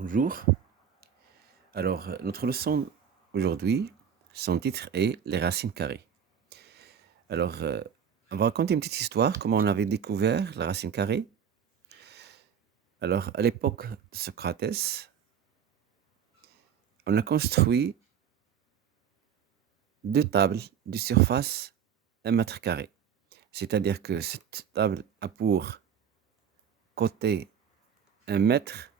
Bonjour. Alors, notre leçon aujourd'hui, son titre est Les racines carrées. Alors, on va raconter une petite histoire, comment on avait découvert la racine carrée. Alors, à l'époque de Socrate, on a construit deux tables de surface 1 mètre carré. C'est-à-dire que cette table a pour côté 1 mètre,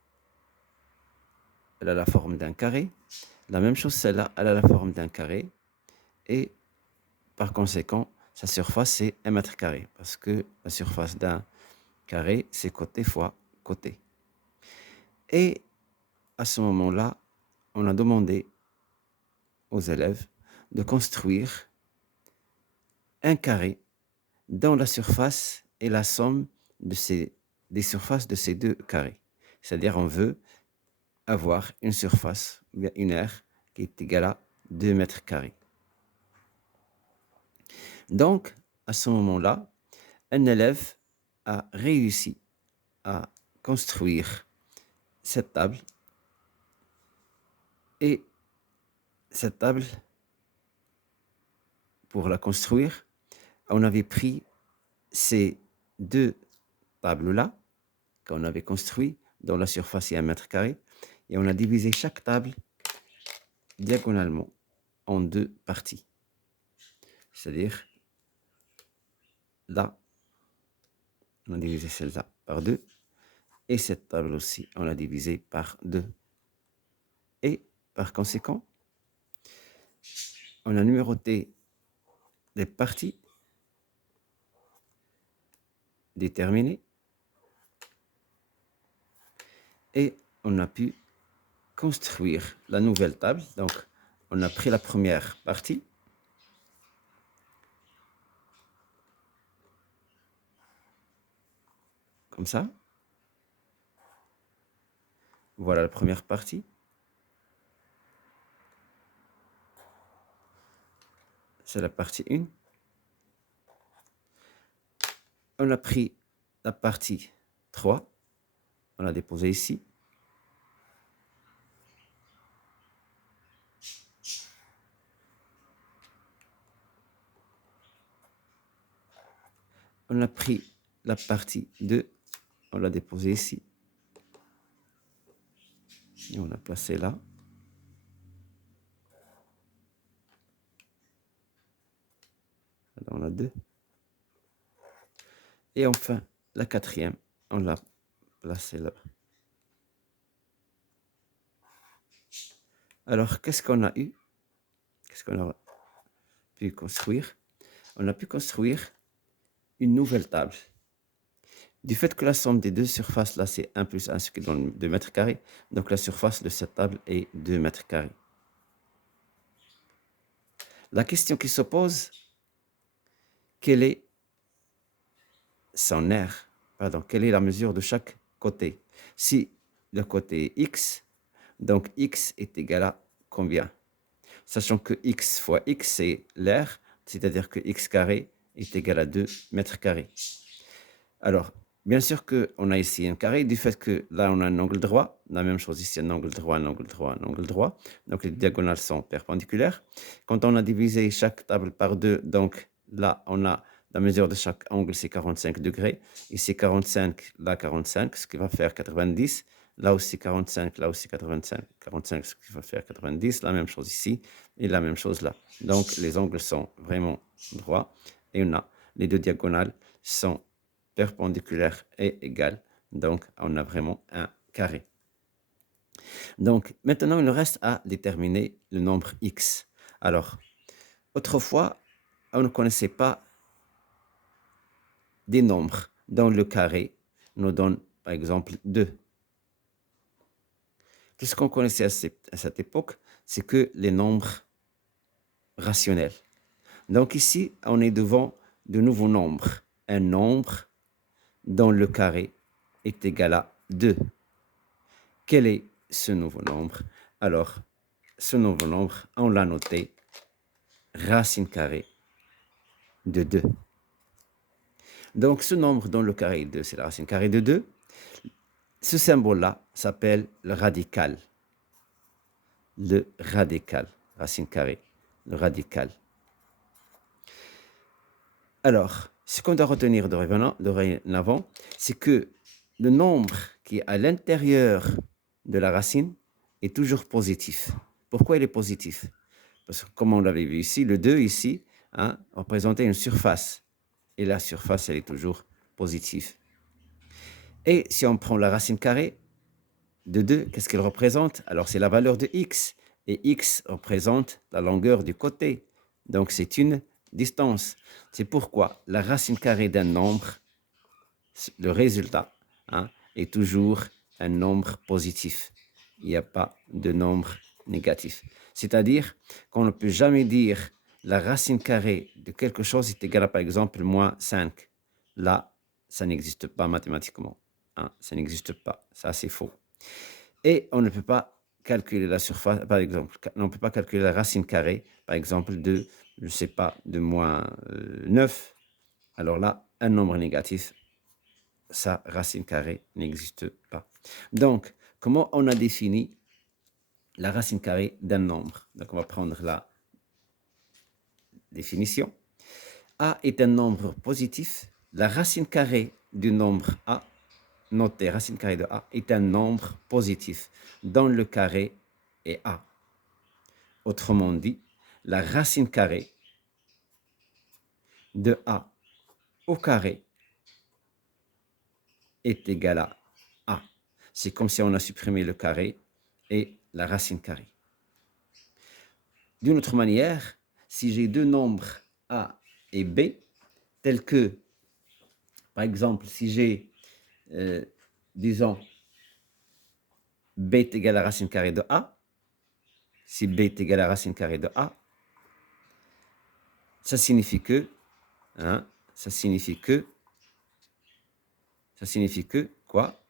elle a la forme d'un carré. La même chose, celle-là, elle a la forme d'un carré. Et par conséquent, sa surface, c'est 1 mètre carré. Parce que la surface d'un carré, c'est côté fois côté. Et à ce moment-là, on a demandé aux élèves de construire un carré dont la surface est la somme des surfaces de ces deux carrés. C'est-à-dire, on veut avoir une surface, bien une aire, qui est égale à 2 mètres carrés. Donc, à ce moment-là, un élève a réussi à construire cette table. Et cette table, pour la construire, on avait pris ces deux tables-là qu'on avait construites, dont la surface est 1 mètre carré, et on a divisé chaque table diagonalement en deux parties. C'est-à-dire, là, on a divisé celle-là par deux, et cette table aussi, on l'a divisée par deux. Et par conséquent, on a numéroté les parties déterminées, et on a pu construire la nouvelle table. Donc, on a pris la première partie. Comme ça. Voilà la première partie. C'est la partie 1. On a pris la partie 3. On l'a déposée ici. On a pris la partie 2. On l'a déposée ici. Et on a placé là. Là, on a 2. Et enfin, la quatrième, on l'a placée là. Alors, qu'est-ce qu'on a eu? Qu'est-ce qu'on a pu construire? On a pu construire une nouvelle table. Du fait que la somme des deux surfaces, là, c'est 1 plus 1, ce qui donne 2 mètres carrés. Donc, la surface de cette table est 2 mètres carrés. La question qui se pose, quelle est son aire? Pardon, quelle est la mesure de chaque côté? Si le côté est x, donc x est égal à combien? Sachant que x fois x, c'est l'aire, c'est-à-dire que x carré est égal à 2 mètres carrés. Alors, bien sûr qu'on a ici un carré, du fait que là, on a un angle droit. La même chose ici, un angle droit, un angle droit, un angle droit. Donc, les diagonales sont perpendiculaires. Quand on a divisé chaque table par 2, donc là, on a la mesure de chaque angle, c'est 45 degrés. Ici, 45, là, 45, ce qui va faire 90. Là aussi, 45, là aussi, 85. 45, ce qui va faire 90. La même chose ici et la même chose là. Donc, les angles sont vraiment droits. Et on a les deux diagonales sont perpendiculaire et égale. Donc, on a vraiment un carré. Donc, maintenant, il nous reste à déterminer le nombre x. Alors, autrefois, on ne connaissait pas des nombres dont le carré nous donne, par exemple, 2. Tout ce qu'on connaissait à cette époque, c'est que les nombres rationnels. Donc ici, on est devant de nouveaux nombres. Un nombre dont le carré est égal à 2. Quel est ce nouveau nombre? Alors, ce nouveau nombre, on l'a noté racine carrée de 2. Donc, ce nombre dont le carré est 2, c'est la racine carrée de 2. Ce symbole-là s'appelle le radical. Le radical, racine carrée, le radical. Alors, ce qu'on doit retenir dorénavant, c'est que le nombre qui est à l'intérieur de la racine est toujours positif. Pourquoi il est positif? Parce que comme on l'avait vu ici, le 2 ici représentait une surface. Et la surface, elle est toujours positive. Et si on prend la racine carrée de 2, qu'est-ce qu'elle représente? Alors, c'est la valeur de x. Et x représente la longueur du côté. Donc, c'est une distance. C'est pourquoi la racine carrée d'un nombre, le résultat, est toujours un nombre positif. Il n'y a pas de nombre négatif. C'est-à-dire qu'on ne peut jamais dire la racine carrée de quelque chose est égale à, par exemple, moins 5. Là, ça n'existe pas mathématiquement. Ça n'existe pas. Ça, c'est faux. Et on ne peut pas calculer la surface, par exemple, on ne peut pas calculer la racine carrée, par exemple, de, je ne sais pas, de moins 9. Alors là, un nombre négatif, sa racine carrée n'existe pas. Donc, comment on a défini la racine carrée d'un nombre? Donc, on va prendre la définition. A est un nombre positif. La racine carrée du nombre A, notez, racine carrée de A, est un nombre positif dont le carré est A. Autrement dit, la racine carrée de A au carré est égale à A. C'est comme si on a supprimé le carré et la racine carrée. D'une autre manière, si j'ai deux nombres A et B, tels que, par exemple, si j'ai, disons, B est égal à la racine carrée de A, si B est égal à la racine carrée de A, ça signifie que, ça signifie que quoi?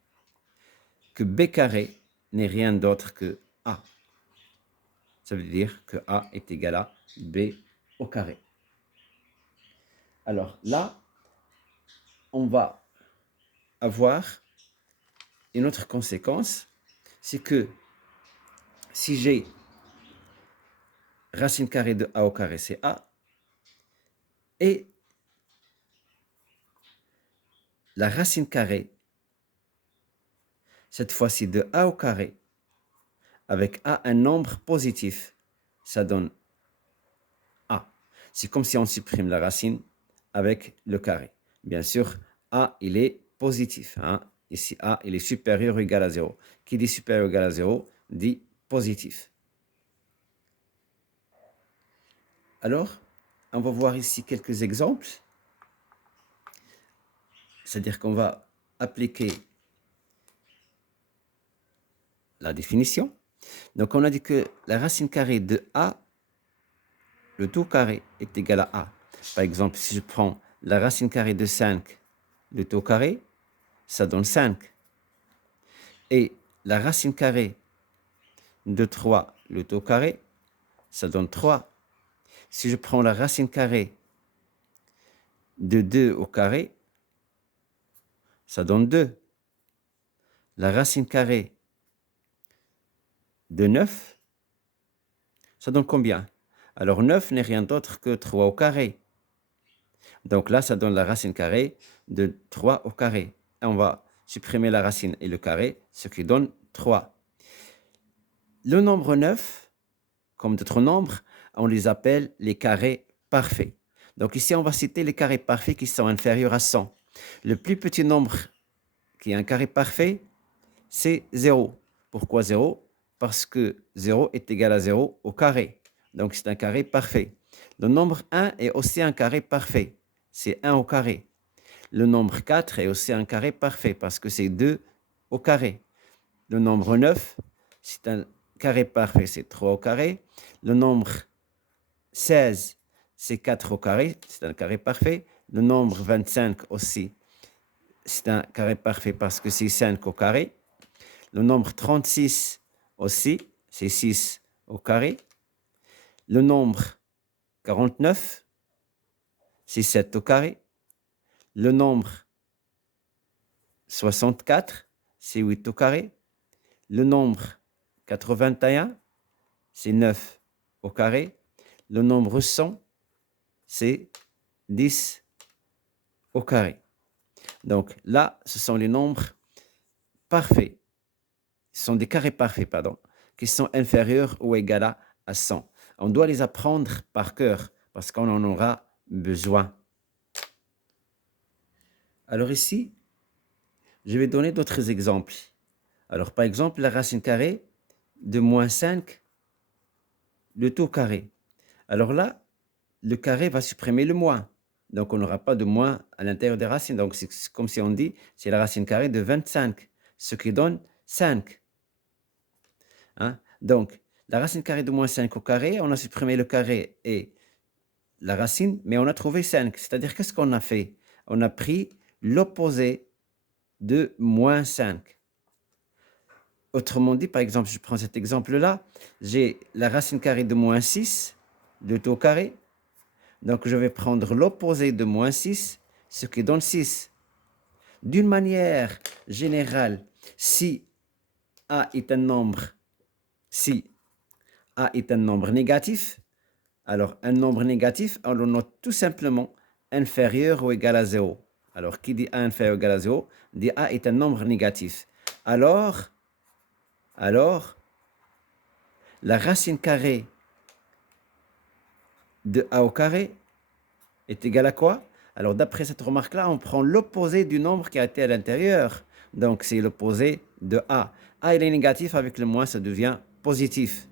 Que B carré n'est rien d'autre que A. Ça veut dire que A est égal à B au carré. Alors là, on va avoir une autre conséquence, c'est que si j'ai racine carrée de A au carré, c'est A, et la racine carrée, cette fois-ci de A au carré, avec A un nombre positif, ça donne A. C'est comme si on supprime la racine avec le carré. Bien sûr, A, il est positif. Ici, A, il est supérieur ou égal à 0. Qui dit supérieur ou égal à 0 dit positif. Alors, on va voir ici quelques exemples. C'est-à-dire qu'on va appliquer la définition. Donc, on a dit que la racine carrée de A, le tout carré, est égal à A. Par exemple, si je prends la racine carrée de 5, le tout carré, ça donne 5. Et la racine carrée de 3, le tout carré, ça donne 3. Si je prends la racine carrée de 2 au carré, ça donne 2. La racine carrée de 9, ça donne combien? Alors 9 n'est rien d'autre que 3 au carré. Donc là, ça donne la racine carrée de 3 au carré. Et on va supprimer la racine et le carré, ce qui donne 3. Le nombre 9, comme d'autres nombres, on les appelle les carrés parfaits. Donc ici, on va citer les carrés parfaits qui sont inférieurs à 100. Le plus petit nombre qui est un carré parfait, c'est 0. Pourquoi 0? Parce que 0 est égal à 0 au carré. Donc c'est un carré parfait. Le nombre 1 est aussi un carré parfait. C'est 1 au carré. Le nombre 4 est aussi un carré parfait parce que c'est 2 au carré. Le nombre 9, c'est un carré parfait, c'est 3 au carré. Le nombre 16, c'est 4 au carré, c'est un carré parfait. Le nombre 25 aussi, c'est un carré parfait parce que c'est 5 au carré. Le nombre 36 aussi, c'est 6 au carré. Le nombre 49, c'est 7 au carré. Le nombre 64, c'est 8 au carré. Le nombre 81, c'est 9 au carré. Le nombre 100, c'est 10 au carré. Donc là, ce sont les nombres parfaits. Ce sont des carrés parfaits, pardon, qui sont inférieurs ou égaux à 100. On doit les apprendre par cœur parce qu'on en aura besoin. Alors ici, je vais donner d'autres exemples. Alors par exemple, la racine carrée de moins 5, le tout carré. Alors là, le carré va supprimer le moins. Donc on n'aura pas de moins à l'intérieur des racines. Donc c'est comme si on dit, c'est la racine carrée de 25, ce qui donne 5. Hein? Donc la racine carrée de moins 5 au carré, on a supprimé le carré et la racine, mais on a trouvé 5. C'est-à-dire, qu'est-ce qu'on a fait? On a pris l'opposé de moins 5. Autrement dit, par exemple, je prends cet exemple-là, j'ai la racine carrée de moins 6, de tout au carré. Donc, je vais prendre l'opposé de moins 6, ce qui donne 6. D'une manière générale, si A est un nombre, négatif, alors un nombre négatif, on le note tout simplement inférieur ou égal à 0. Alors, qui dit A inférieur ou égal à 0, dit A est un nombre négatif. Alors, la racine carrée de A au carré est égale à quoi? Alors, d'après cette remarque-là, on prend l'opposé du nombre qui a été à l'intérieur. Donc, c'est l'opposé de A. A, il est négatif, avec le moins, ça devient positif.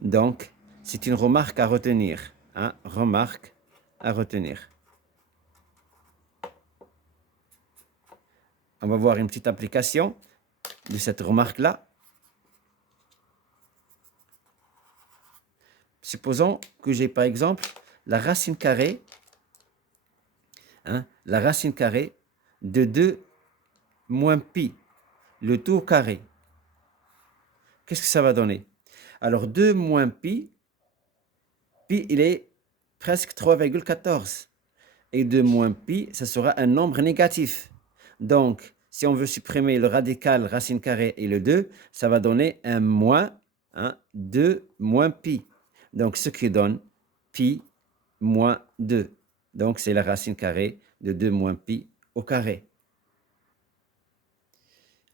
Donc, c'est une remarque à retenir. Hein? Remarque à retenir. On va voir une petite application de cette remarque-là. Supposons que j'ai par exemple la racine carrée, de 2 moins pi, le tout au carré. Qu'est-ce que ça va donner? Alors 2 moins pi, il est presque 3,14. Et 2 moins pi, ça sera un nombre négatif. Donc, si on veut supprimer le radical racine carrée et le 2, ça va donner un moins, 2 moins pi. Donc, ce qui donne pi moins 2. Donc, c'est la racine carrée de 2 moins pi au carré.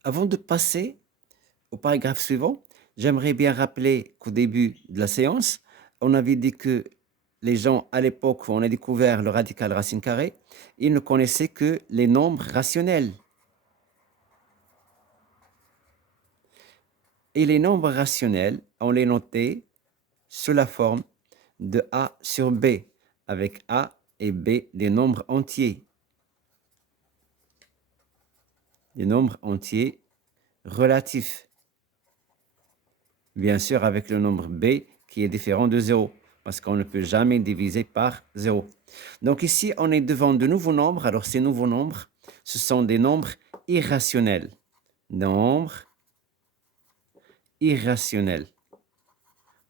Avant de passer au paragraphe suivant, j'aimerais bien rappeler qu'au début de la séance, on avait dit que les gens, à l'époque où on a découvert le radical racine carrée, ils ne connaissaient que les nombres rationnels. Et les nombres rationnels, on les notait sous la forme de A sur B, avec A et B des nombres entiers. Des nombres entiers relatifs. Bien sûr, avec le nombre B qui est différent de 0, parce qu'on ne peut jamais diviser par 0. Donc ici, on est devant de nouveaux nombres. Alors ces nouveaux nombres, ce sont des nombres irrationnels. Nombres irrationnels.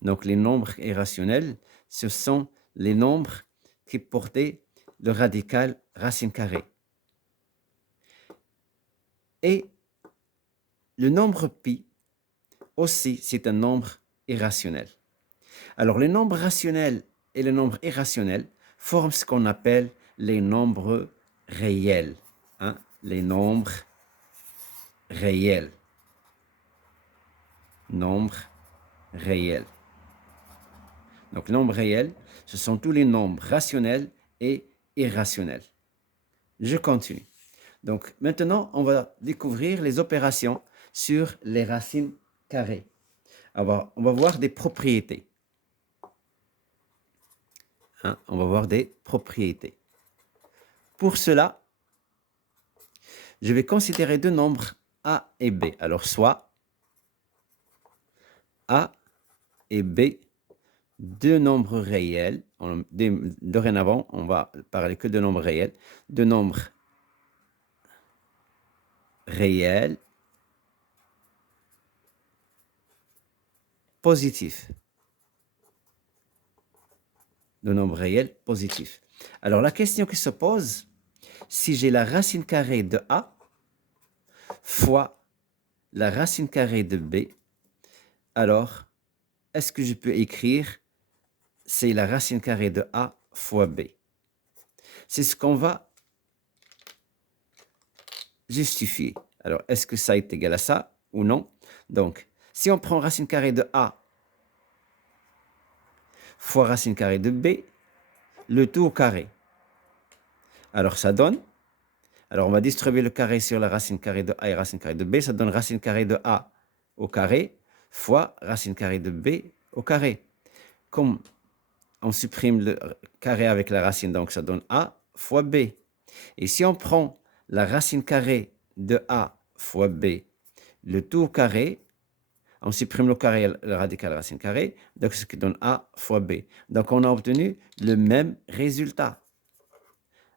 Donc les nombres irrationnels, ce sont les nombres qui portaient le radical racine carrée. Et le nombre pi, aussi, c'est un nombre irrationnel. Alors, les nombres rationnels et les nombres irrationnels forment ce qu'on appelle les nombres réels. Les nombres réels. Nombres réels. Donc, nombres réels, ce sont tous les nombres rationnels et irrationnels. Je continue. Donc, maintenant, on va découvrir les opérations sur les racines carrées. Alors, on va voir des propriétés. On va voir des propriétés. Pour cela, je vais considérer deux nombres A et B. Alors, soit A et B, deux nombres réels. Dorénavant, on va parler que de nombres réels. Deux nombres réels positifs. De nombres réels positifs. Alors, la question qui se pose, si j'ai la racine carrée de A fois la racine carrée de b, alors est-ce que je peux écrire c'est la racine carrée de a fois b? C'est ce qu'on va justifier. Alors, est-ce que ça est égal à ça ou non? Donc, si on prend racine carrée de a fois racine carrée de b, le tout au carré. Alors, ça donne, alors on va distribuer le carré sur la racine carrée de a et racine carrée de b, ça donne racine carrée de a au carré fois racine carrée de b au carré. Comme on supprime le carré avec la racine, donc ça donne a fois b. Et si on prend la racine carrée de a fois b, le tout au carré, on supprime le carré, le radical racine carrée, donc ce qui donne a fois b. Donc on a obtenu le même résultat.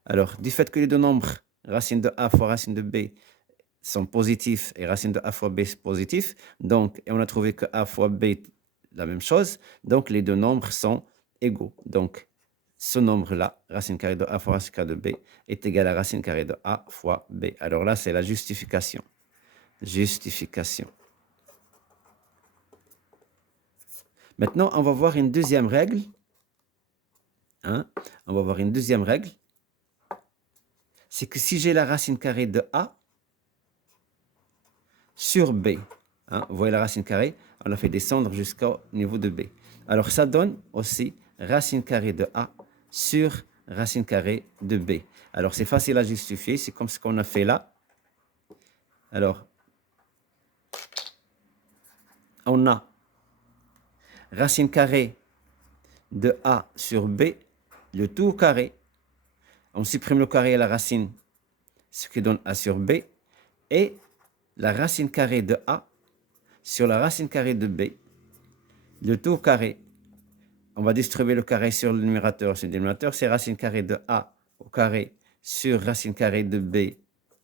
Alors, du fait que les deux nombres, racine de a fois racine de b, sont positifs et racine de a fois b est positif, donc on a trouvé que a fois b est la même chose, donc les deux nombres sont égaux. Donc, ce nombre-là, racine carrée de a fois racine carrée de b, est égal à racine carrée de a fois b. Alors là, c'est la justification. Justification. Maintenant, on va voir une deuxième règle. Hein? On va voir une deuxième règle. C'est que si j'ai la racine carrée de a sur b, hein, vous voyez la racine carrée, on la fait descendre jusqu'au niveau de b. Alors, ça donne aussi racine carrée de a sur racine carrée de b. Alors, c'est facile à justifier, c'est comme ce qu'on a fait là. Alors, on a racine carrée de a sur b, le tout au carré. On supprime le carré et la racine, ce qui donne a sur b, et la racine carrée de a sur la racine carrée de b, le tout au carré. On va distribuer le carré sur le numérateur. Sur le dénominateur, c'est racine carrée de a au carré sur racine carrée de b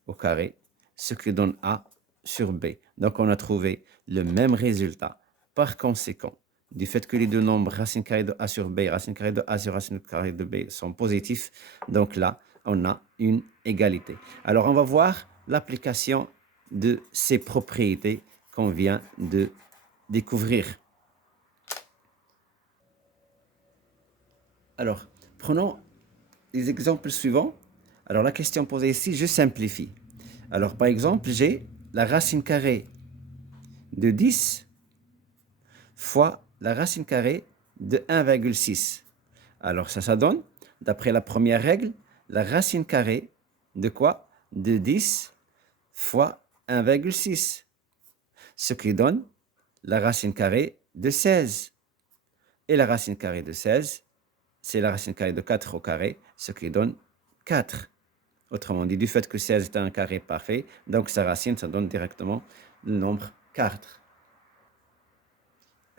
au carré, ce qui donne a sur b. Donc, on a trouvé le même résultat. Par conséquent, du fait que les deux nombres racine carrée de a sur b et racine carrée de a sur racine carrée de b sont positifs, donc là, on a une égalité. Alors, on va voir l'application de ces propriétés qu'on vient de découvrir. Alors, prenons les exemples suivants. Alors, la question posée ici, je simplifie. Alors, par exemple, j'ai la racine carrée de 10 fois la racine carrée de 1,6. Alors, ça donne, d'après la première règle, la racine carrée de quoi? De 10 fois 1,6. Ce qui donne la racine carrée de 16. Et la racine carrée de 16, c'est la racine carrée de 4 au carré, ce qui donne 4. Autrement dit, du fait que 16 est un carré parfait, donc sa racine, ça donne directement le nombre 4.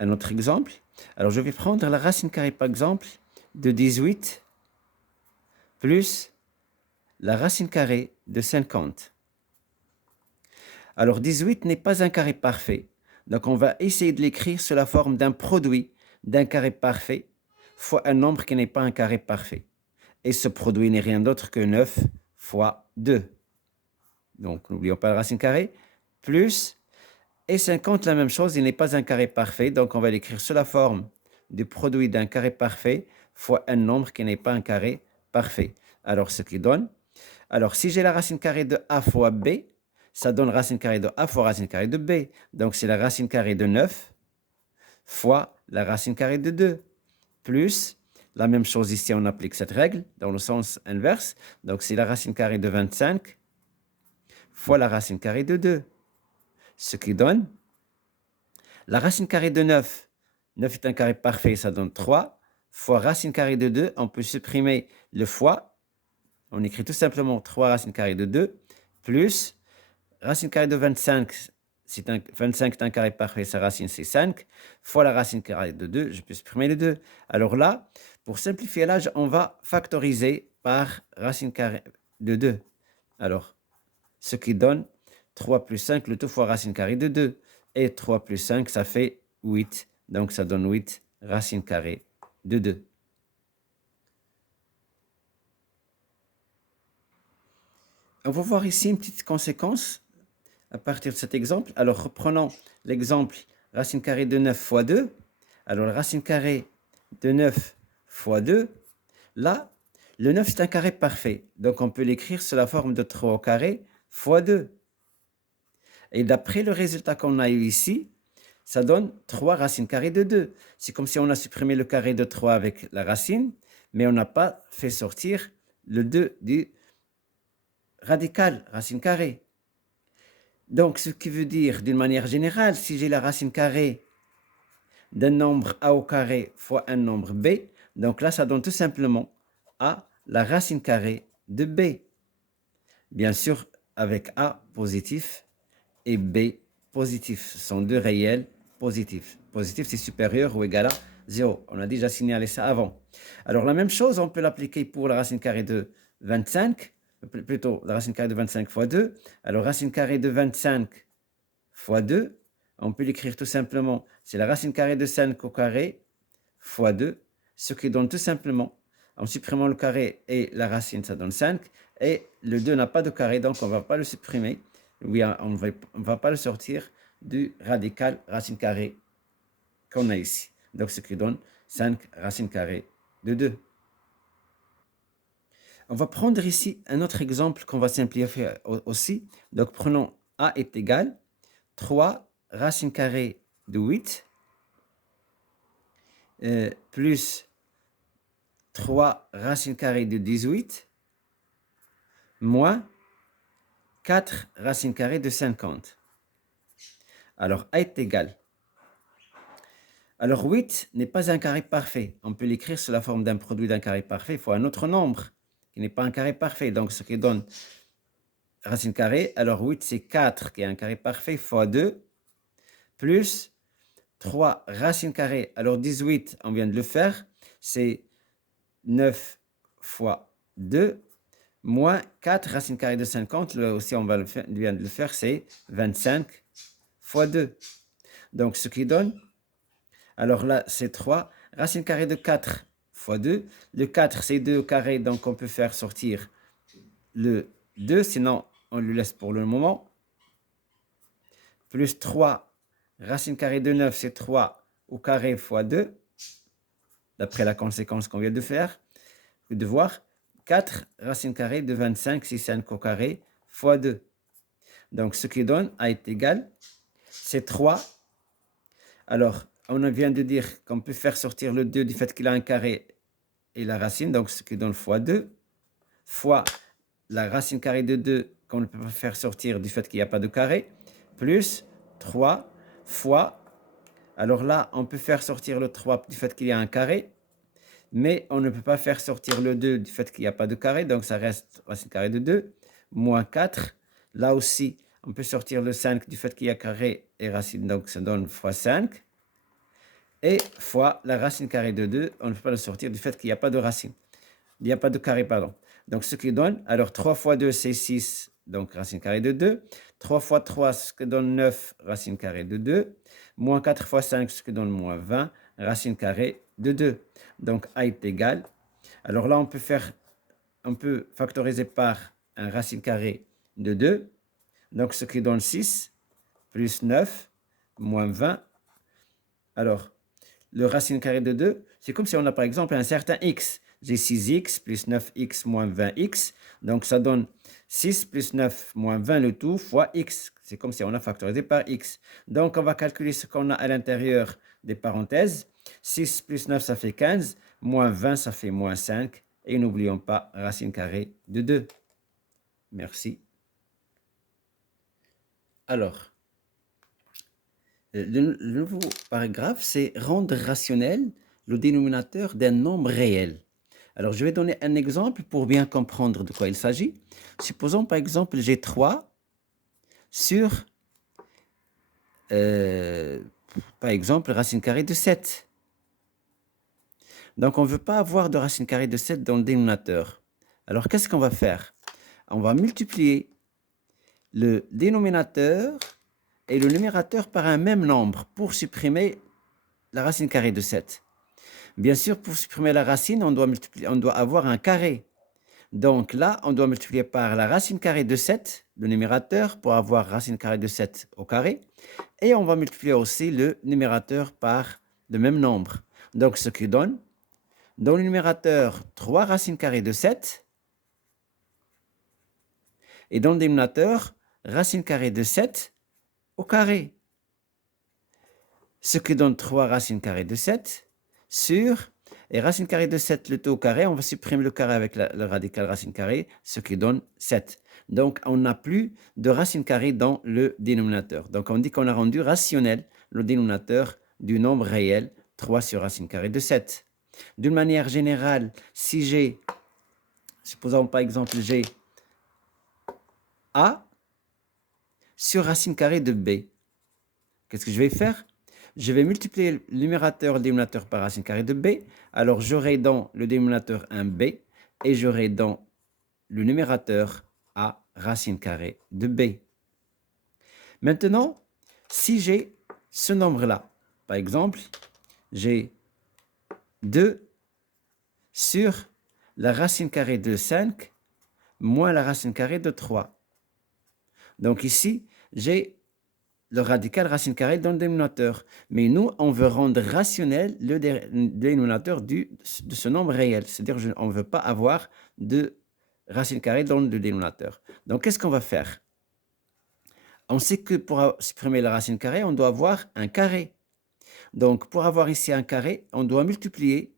Un autre exemple. Alors, je vais prendre la racine carrée, par exemple, de 18 plus la racine carrée de 50. Alors, 18 n'est pas un carré parfait. Donc, on va essayer de l'écrire sous la forme d'un produit d'un carré parfait fois un nombre qui n'est pas un carré parfait. Et ce produit n'est rien d'autre que 9 fois 2. Donc, n'oublions pas la racine carrée. Plus, et 50, la même chose, il n'est pas un carré parfait. Donc, on va l'écrire sous la forme du produit d'un carré parfait fois un nombre qui n'est pas un carré parfait. Alors, ce qui donne, alors si j'ai la racine carrée de a fois b, ça donne racine carrée de a fois racine carrée de b. Donc, c'est la racine carrée de 9 fois la racine carrée de 2. Plus, la même chose ici, on applique cette règle dans le sens inverse. Donc, c'est la racine carrée de 25 fois la racine carrée de 2. Ce qui donne la racine carrée de 9. 9 est un carré parfait, ça donne 3 fois racine carrée de 2. On peut supprimer le fois. On écrit tout simplement 3 racine carrée de 2 plus racine carrée de 25. 25 est un carré parfait, sa racine c'est 5, fois la racine carrée de 2, je peux supprimer les 2. Alors là, pour simplifier l'âge, on va factoriser par racine carrée de 2. Alors, ce qui donne 3 plus 5, le tout fois racine carrée de 2. Et 3 plus 5, ça fait 8. Donc, ça donne 8 racine carrée de 2. On va voir ici une petite conséquence à partir de cet exemple. Alors, reprenons l'exemple racine carrée de 9 fois 2. Alors, la racine carrée de 9 fois 2, là, le 9, c'est un carré parfait. Donc, on peut l'écrire sous la forme de 3 au carré fois 2. Et d'après le résultat qu'on a eu ici, ça donne 3 racines carrées de 2. C'est comme si on a supprimé le carré de 3 avec la racine, mais on n'a pas fait sortir le 2 du radical, racine carrée. Donc, ce qui veut dire, d'une manière générale, si j'ai la racine carrée d'un nombre a au carré fois un nombre b, donc là, ça donne tout simplement a la racine carrée de b. Bien sûr, avec a positif et b positif. Ce sont deux réels positifs. Positif, c'est supérieur ou égal à 0. On a déjà signalé ça avant. Alors, la même chose, on peut l'appliquer pour la racine carrée de 25, plutôt la racine carrée de 25 fois 2. Alors, racine carrée de 25 fois 2, on peut l'écrire tout simplement, c'est la racine carrée de 5 au carré fois 2, ce qui donne tout simplement, en supprimant le carré et la racine, ça donne 5, et le 2 n'a pas de carré, donc on ne va pas le supprimer, oui, on ne va pas le sortir du radical racine carrée qu'on a ici. Donc ce qui donne 5 racine carrée de 2. On va prendre ici un autre exemple qu'on va simplifier aussi. Donc prenons a est égal 3 racine carrée de 8 plus 3 racine carrée de 18 moins 4 racine carrée de 50. Alors, a est égal. Alors, 8 n'est pas un carré parfait. On peut l'écrire sous la forme d'un produit d'un carré parfait fois un autre nombre qui n'est pas un carré parfait. Donc, ce qui donne racine carrée. Alors, 8, c'est 4 qui est un carré parfait fois 2 plus 3 racine carrée. Alors, 18, on vient de le faire. C'est 9 fois 2 moins 4 racine carrée de 50. Là aussi, on vient de le faire. C'est 25 fois 2. Donc, ce qui donne, alors là, c'est 3. Racine carrée de 4 fois 2. Le 4, c'est 2 au carré, donc on peut faire sortir le 2, sinon on le laisse pour le moment. Plus 3, racine carrée de 9, c'est 3 au carré fois 2, d'après la conséquence qu'on vient de faire, de voir. 4 racine carrée de 25, c'est 5 au carré fois 2. Donc, ce qui donne a est égal, c'est 3. Alors, on vient de dire qu'on peut faire sortir le 2 du fait qu'il a un carré et la racine, donc ce qui donne fois 2, fois la racine carrée de 2 qu'on ne peut pas faire sortir du fait qu'il n'y a pas de carré, plus 3 fois, alors là, on peut faire sortir le 3 du fait qu'il y a un carré, mais on ne peut pas faire sortir le 2 du fait qu'il n'y a pas de carré, donc ça reste racine carrée de 2, moins 4, là aussi, on peut sortir le 5 du fait qu'il y a carré et racine, donc ça donne fois 5, et fois la racine carrée de 2, on ne peut pas le sortir du fait qu'il n'y a pas de racine. Il n'y a pas de carré, pardon. Donc, ce qui donne, alors 3 fois 2, c'est 6, donc racine carrée de 2. 3 fois 3, ce qui donne 9, racine carrée de 2. Moins 4 fois 5, ce qui donne moins 20, racine carrée de 2. Donc, a est égal. Alors là, on peut factoriser par un racine carrée de 2. Donc, ce qui donne 6, plus 9, moins 20. Alors, le racine carrée de 2, c'est comme si on a par exemple un certain x. J'ai 6x plus 9x moins 20x. Donc, ça donne 6 plus 9 moins 20 le tout fois x. C'est comme si on a factorisé par x. Donc, on va calculer ce qu'on a à l'intérieur des parenthèses. 6 plus 9, ça fait 15. Moins 20, ça fait moins 5. Et n'oublions pas racine carrée de 2. Merci. Alors, le nouveau paragraphe, c'est rendre rationnel le dénominateur d'un nombre réel. Alors, je vais donner un exemple pour bien comprendre de quoi il s'agit. Supposons, par exemple, j'ai 3 sur, par exemple, racine carrée de 7. Donc, on ne veut pas avoir de racine carrée de 7 dans le dénominateur. Alors, qu'est-ce qu'on va faire? On va multiplier le dénominateur et le numérateur par un même nombre pour supprimer la racine carrée de 7. Bien sûr, pour supprimer la racine, on doit avoir un carré. Donc là, on doit multiplier par la racine carrée de 7, le numérateur pour avoir racine carrée de 7 au carré. Et on va multiplier aussi le numérateur par le même nombre. Donc, ce qui donne, dans le numérateur, 3 racines carrées de 7. Et dans le dénominateur, racine carrée de 7 au carré. Ce qui donne 3 racines carrées de 7 sur, et racine carrée de 7, le tout au carré, on va supprimer le carré avec le radical racine carrée, ce qui donne 7. Donc, on n'a plus de racine carrée dans le dénominateur. Donc, on dit qu'on a rendu rationnel le dénominateur du nombre réel, 3 sur racine carrée de 7. D'une manière générale, si j'ai, supposons par exemple, j'ai A sur racine carrée de B, qu'est-ce que je vais faire? Je vais multiplier le numérateur et le dénominateur par racine carrée de B. Alors, j'aurai dans le dénominateur un B et j'aurai dans le numérateur A racine carrée de B. Maintenant, si j'ai ce nombre-là, par exemple, j'ai 2 sur la racine carrée de 5 moins la racine carrée de 3. Donc ici, j'ai le radical racine carrée dans le dénominateur. Mais nous, on veut rendre rationnel le dénominateur de ce nombre réel. C'est-à-dire qu'on ne veut pas avoir de racine carrée dans le dénominateur. Donc, qu'est-ce qu'on va faire? On sait que pour supprimer la racine carrée, on doit avoir un carré. Donc, pour avoir ici un carré, on doit multiplier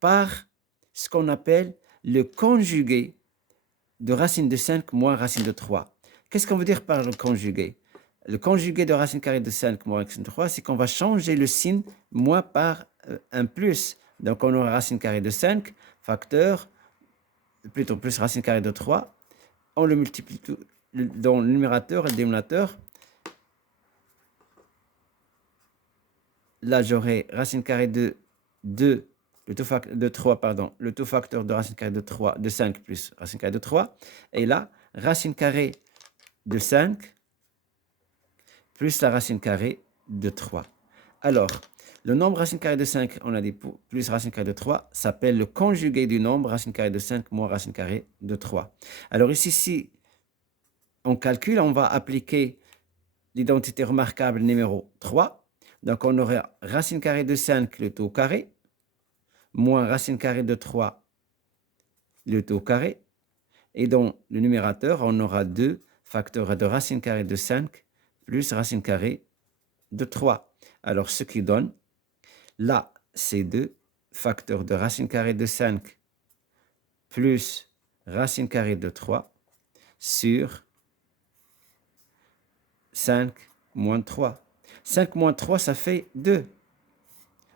par ce qu'on appelle le conjugué de racine de 5 moins racine de 3. Qu'est-ce qu'on veut dire par le conjugué? Le conjugué de racine carrée de 5 moins racine de 3, c'est qu'on va changer le signe moins par un plus. Donc, on aura racine carrée de 5, facteur, plutôt plus racine carrée de 3. On le multiplie tout, dans le numérateur et le dénominateur. Là, j'aurai racine carrée de 2, de 3, pardon, le tout facteur de racine carrée de 3, de 5 plus racine carrée de 3. Et là, racine carrée de 5 plus la racine carrée de 3. Alors, le nombre racine carrée de 5, on a dit plus racine carrée de 3, s'appelle le conjugué du nombre racine carrée de 5 moins racine carrée de 3. Alors ici, si on calcule, on va appliquer l'identité remarquable numéro 3. Donc, on aura racine carrée de 5, le tout au carré, moins racine carrée de 3, le tout au carré. Et dans le numérateur, on aura 2 facteurs de racine carrée de 5 plus racine carrée de 3. Alors, ce qui donne, là, c'est 2 facteurs de racine carrée de 5 plus racine carrée de 3 sur 5 moins 3. 5 moins 3, ça fait 2.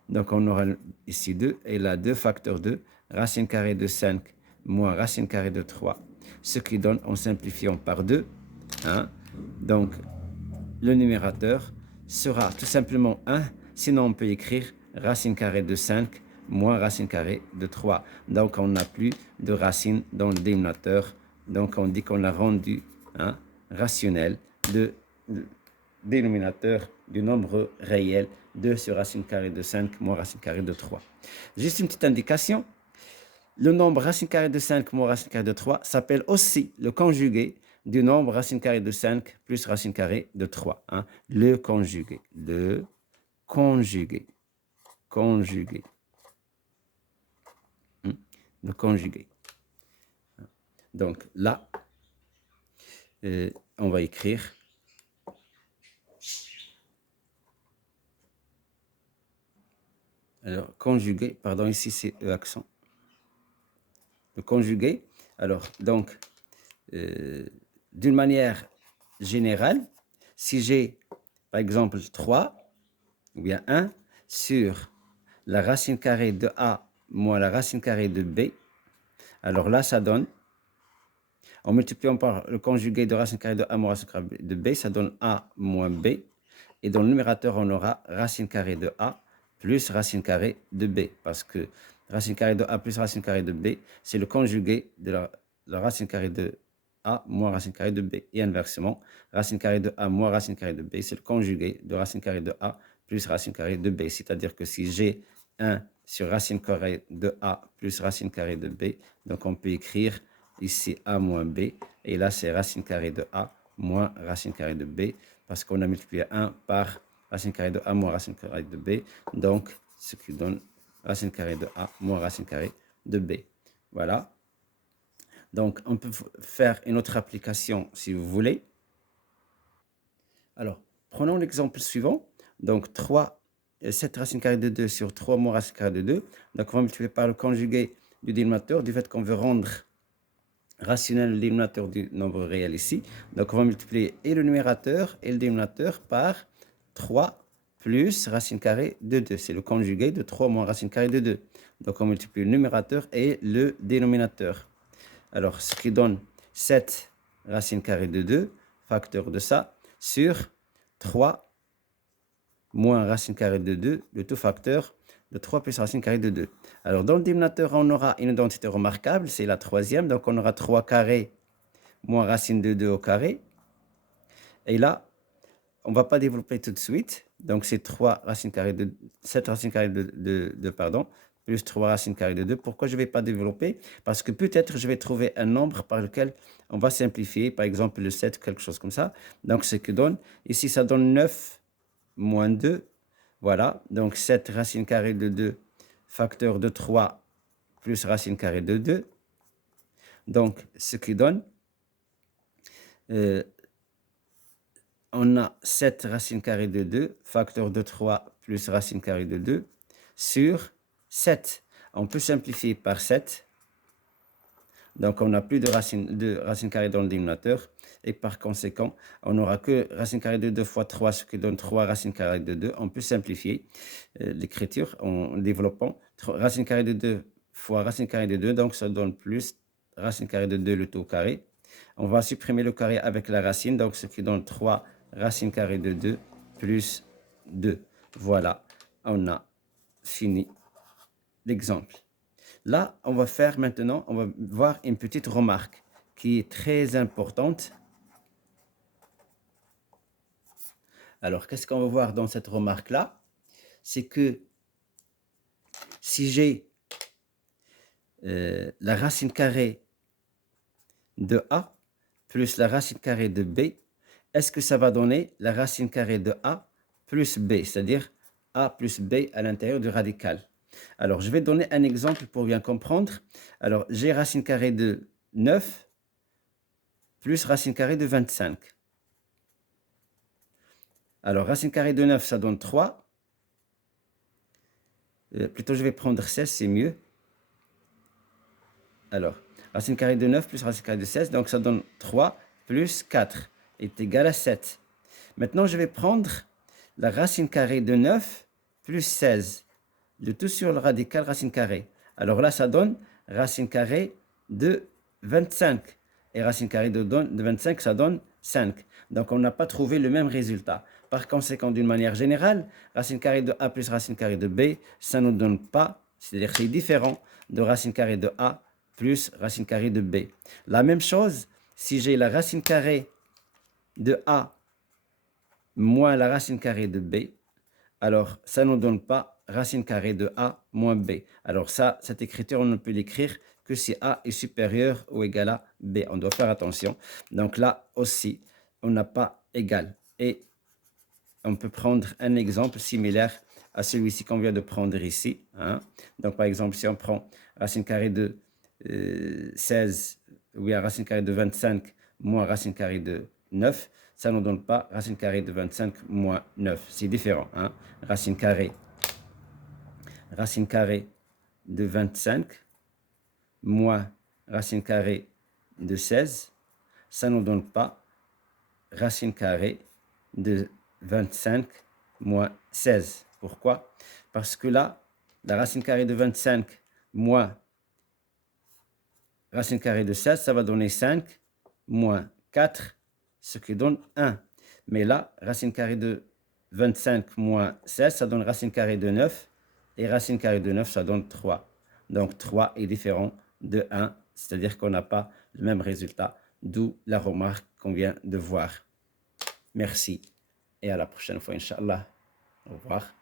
Donc, on aura ici 2, et là, 2 facteurs de racine carrée de 5 moins racine carrée de 3. Ce qui donne, en simplifiant par 2, hein, donc, le numérateur sera tout simplement 1. Sinon, on peut écrire racine carrée de 5 moins racine carrée de 3. Donc, on n'a plus de racine dans le dénominateur. Donc, on dit qu'on a rendu rationnel le dénominateur du nombre réel 2 sur racine carrée de 5 moins racine carrée de 3. Juste une petite indication. Le nombre racine carrée de 5 moins racine carrée de 3 s'appelle aussi le conjugué du nombre racine carrée de 5 plus racine carrée de 3. Hein. Le conjugué. Le conjugué. Conjugué. Le conjugué. Donc là, on va écrire alors conjugué, pardon, ici c'est E accent. Le conjugué, alors donc d'une manière générale, si j'ai par exemple 3 ou bien 1 sur la racine carrée de A moins la racine carrée de B, alors là ça donne, en multipliant par le conjugué de racine carrée de A moins racine carrée de B, ça donne A moins B, et dans le numérateur on aura racine carrée de A plus racine carrée de B, parce que racine carrée de A plus racine carrée de B, c'est le conjugué de la racine carrée de A moins racine carrée de B. Et inversement, racine carrée de A moins racine carrée de B, c'est le conjugué de racine carrée de A plus racine carrée de B. C'est-à-dire que si j'ai 1 sur racine carrée de A plus racine carrée de B, donc on peut écrire ici A moins B, et là c'est racine carrée de A moins racine carrée de b, parce qu'on a multiplié 1 par racine carrée de a moins racine carrée de b, donc ce qui donne racine carrée de a moins racine carrée de b. Voilà. Donc, on peut faire une autre application si vous voulez. Alors, prenons l'exemple suivant. Donc, 7 racine carrée de 2 sur 3 moins racine carrée de 2. Donc, on va multiplier par le conjugué du dénominateur, du fait qu'on veut rendre rationnel le dénominateur du nombre réel ici. Donc, on va multiplier et le numérateur et le dénominateur par 3 plus racine carrée de 2. C'est le conjugué de 3 moins racine carrée de 2. Donc, on multiplie le numérateur et le dénominateur. Alors, ce qui donne 7 racine carrée de 2, facteur de ça, sur 3 moins racine carrée de 2, le tout facteur de 3 plus racine carrée de 2. Alors, dans le dénominateur, on aura une identité remarquable, c'est la troisième. Donc, on aura 3 carré moins racine de 2 au carré. Et là, on ne va pas développer tout de suite. Donc, c'est 3 racine carrée de 7 racine carrée de pardon, plus 3 racines carrées de 2. Pourquoi je ne vais pas développer? Parce que peut-être je vais trouver un nombre par lequel on va simplifier, par exemple le 7, quelque chose comme ça. Donc, ce que donne, ici, ça donne 9 moins 2. Voilà, donc 7 racine carrée de 2, facteur de 3 plus racine carrée de 2. Donc, ce qui donne, on a 7 racine carrée de 2, facteur de 3 plus racine carrée de 2, sur 7. On peut simplifier par 7. Donc, on n'a plus de racine carrée dans le dénominateur. Et par conséquent, on n'aura que racine carrée de 2 fois 3, ce qui donne 3 racines carrées de 2. On peut simplifier l'écriture en développant racine carrée de 2 fois racine carrée de 2. Donc, ça donne plus racine carrée de 2, le tout carré. On va supprimer le carré avec la racine. Donc, ce qui donne 3 racine carrée de 2 plus 2. Voilà, on a fini l'exemple. Là, on va faire maintenant, on va voir une petite remarque qui est très importante. Alors, qu'est-ce qu'on va voir dans cette remarque-là? C'est que si j'ai la racine carrée de A plus la racine carrée de B, est-ce que ça va donner la racine carrée de A plus B, c'est-à-dire A plus B à l'intérieur du radical? Alors, je vais donner un exemple pour bien comprendre. Alors, j'ai racine carrée de 9 plus racine carrée de 25. Alors, racine carrée de 9, ça donne 3. Plutôt, je vais prendre 16, c'est mieux. Alors, racine carrée de 9 plus racine carrée de 16, donc ça donne 3 plus 4 est égal à 7. Maintenant, je vais prendre la racine carrée de 9 plus 16. Le tout sur le radical racine carrée. Alors là, ça donne racine carrée de 25. Et racine carrée de 25, ça donne 5. Donc, on n'a pas trouvé le même résultat. Par conséquent, d'une manière générale, racine carrée de A plus racine carrée de B, ça ne nous donne pas, c'est-à-dire que c'est différent de racine carrée de A plus racine carrée de B. La même chose, si j'ai la racine carrée de A moins la racine carrée de B, alors ça ne nous donne pas racine carrée de A moins B. Alors ça, cette écriture, on ne peut l'écrire que si A est supérieur ou égal à B. On doit faire attention. Donc là aussi, on n'a pas égal. Et on peut prendre un exemple similaire à celui-ci qu'on vient de prendre ici. Hein. Donc par exemple, si on prend racine carrée de 16 ou bien racine carrée de 25 moins racine carrée de 9, ça ne nous donne pas racine carrée de 25 moins 9. C'est différent. Hein? Racine carrée de 25 moins racine carrée de 16, ça ne nous donne pas racine carrée de 25 moins 16. Pourquoi? Parce que là, la racine carrée de 25 moins racine carrée de 16, ça va donner 5 moins 4, ce qui donne 1. Mais là, racine carrée de 25 moins 16, ça donne racine carrée de 9. Et racine carrée de 9, ça donne 3. Donc 3 est différent de 1, c'est-à-dire qu'on n'a pas le même résultat, d'où la remarque qu'on vient de voir. Merci et à la prochaine fois, Inch'Allah. Au revoir.